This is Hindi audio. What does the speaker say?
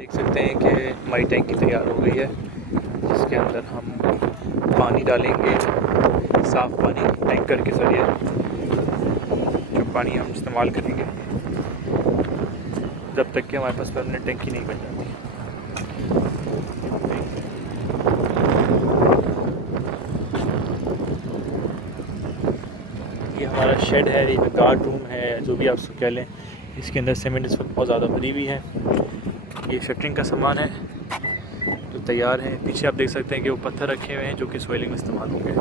देख सकते हैं कि हमारी टैंकी तैयार हो गई है, जिसके अंदर हम पानी डालेंगे, साफ़ पानी टैंकर के ज़रिए, जो पानी हम इस्तेमाल करेंगे जब तक कि हमारे पास परमानेंट टैंकी नहीं बन जाती। ये हमारा शेड है, ये गार्ड रूम है, जो भी आप उसको कह लें। इसके अंदर सीमेंट इस वक्त बहुत ज़्यादा भरी हुई है। ये शटरिंग का सामान है जो तैयार है। पीछे आप देख सकते हैं कि वो पत्थर रखे हुए हैं जो कि सोइलिंग में इस्तेमाल होंगे।